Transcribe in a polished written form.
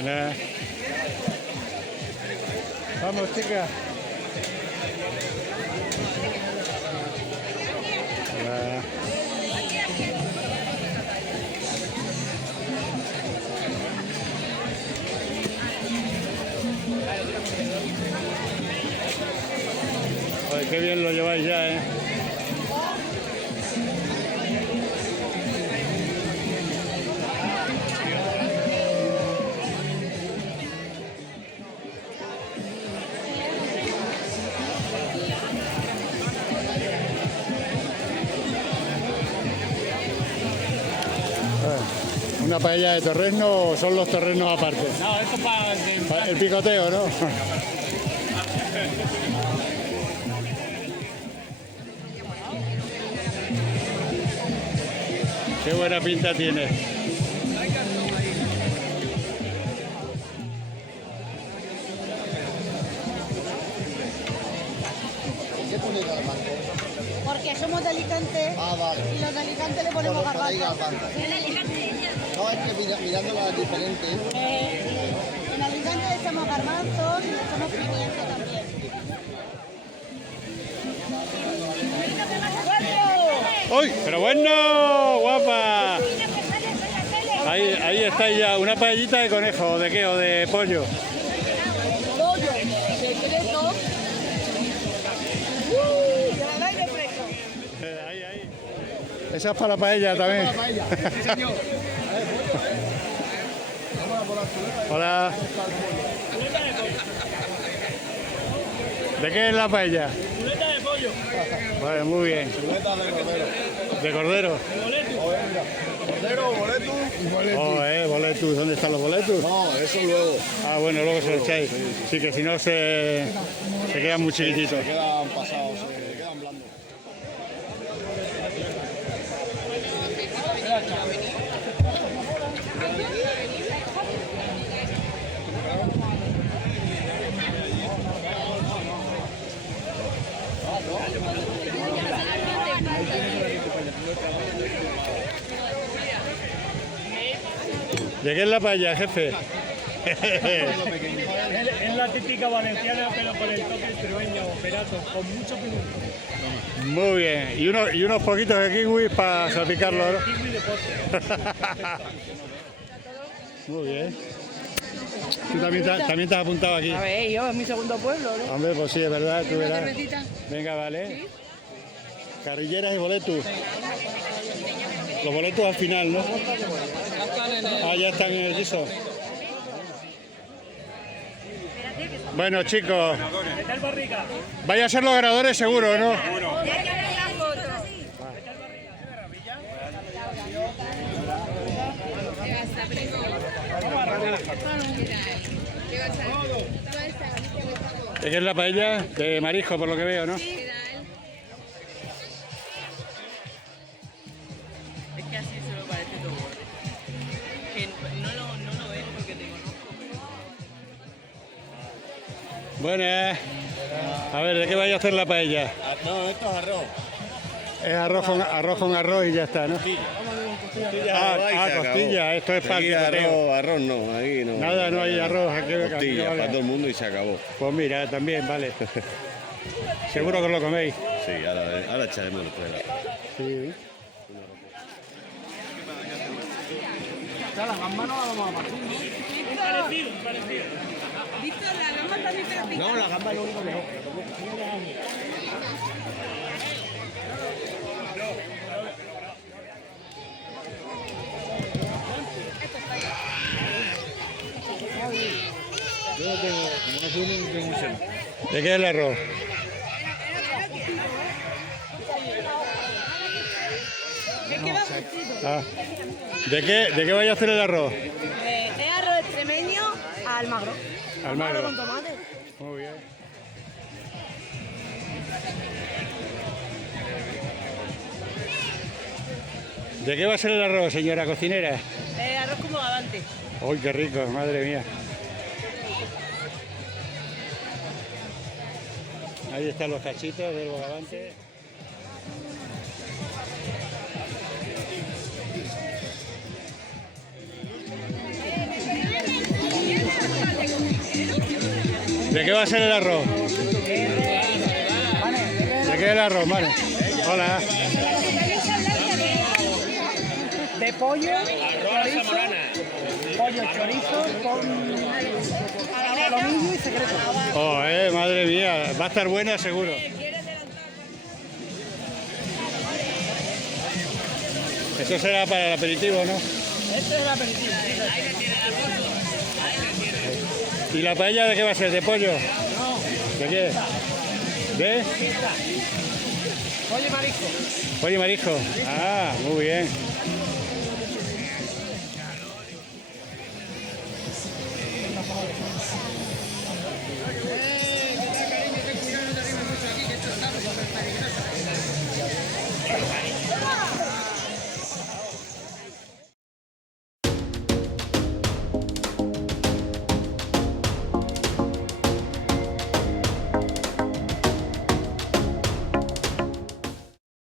Buenas. Vamos, chica. Hola. Ay, qué bien lo lleváis ya, ¿eh? ¿Una paella de torrezno o son los torreznos aparte? No, esto para El picoteo, ¿no? Qué buena pinta tiene. ¿Qué ponéis al banco? Porque somos de Alicante. Ah, vale. Y los de Alicante le ponemos Por ahí garbanzo. garbanzo. No, es que mirándola diferente. En Alicante le echamos garbanzos y le echamos pimiento también. ¡Uy! ¡Pero bueno! ¡Guapa! Ahí está ya. Una paellita de conejo, ¿o de qué? ¿O de pollo? Pollo, secreto. ¡Al aire fresco! Ahí. Esa es para la paella también. Sí, señor. Hola. ¿De qué es la paella? chuleta de pollo. Vale, muy bien. Chuleta de cordero. ¿De cordero? Cordero, boletus y boletus. Oh, boletus. ¿Dónde están los boletus? No, eso luego. Ah, bueno, luego se lo echáis. Sí, que si no se quedan muy chiquititos. Se quedan pasados, se quedan blandos. ¿De qué es la paella, jefe? Es la típica valenciana, pero con el toque extremeño, perato, con mucho pimiento. Muy bien. Y unos poquitos de kiwi para salpicarlo, ¿no? Kiwi de postre. Muy bien. ¿Tú también te has apuntado aquí? A ver, yo, es mi segundo pueblo, ¿no? Hombre, pues sí, es verdad, tú ¿Una verás. cervecita? Venga, vale. Carrilleras y boletus. Los boletus al final, ¿no? Ah, ya están en el guiso. Bueno, chicos, ¿Qué tal, barriga? vaya a ser los ganadores seguro, ¿no? ¿De qué es la paella? De marisco, por lo que veo, ¿no? Es que así solo parece todo. Que no lo ves porque te conozco. Buenas. A ver, ¿de qué vais a hacer la paella? No, esto es arroz. Es arroz con arroz y ya está, ¿no? Costilla, esto es para el picoteo. Arroz no, aquí no. Nada, no hay arroz. Aquí Costilla, para todo el mundo y se acabó. Pues mira, también, vale. Seguro que lo coméis. Sí, ahora echaremos después. Sí. La gamba no la vamos a partir, ¿no? Parecido. ¿Visto? La gamba también te la pica. No, la gamba es lo único mejor. Yo no tengo, como no soy, no tengo mucho. ¿De qué es el arroz? Ah. ¿De qué vais a hacer el arroz? De arroz extremeño al magro. Al magro. Con tomate. Muy bien. ¿De qué va a ser el arroz, señora cocinera? Arroz como bogavante. ¡Uy, qué rico! Madre mía. Ahí están los cachitos del bogavante. ¿De qué va a ser el arroz? ¿De qué es el arroz, Mane? Hola. De pollo, chorizo, chorizo con solomillo y secreto. Oh, madre mía, va a estar buena seguro. Eso será para el aperitivo, ¿no? Este es el aperitivo. ¿Y la paella de qué va a ser? ¿De pollo? ¿De qué? ¿De? Pollo y marisco. Pollo y marisco. Ah, muy bien.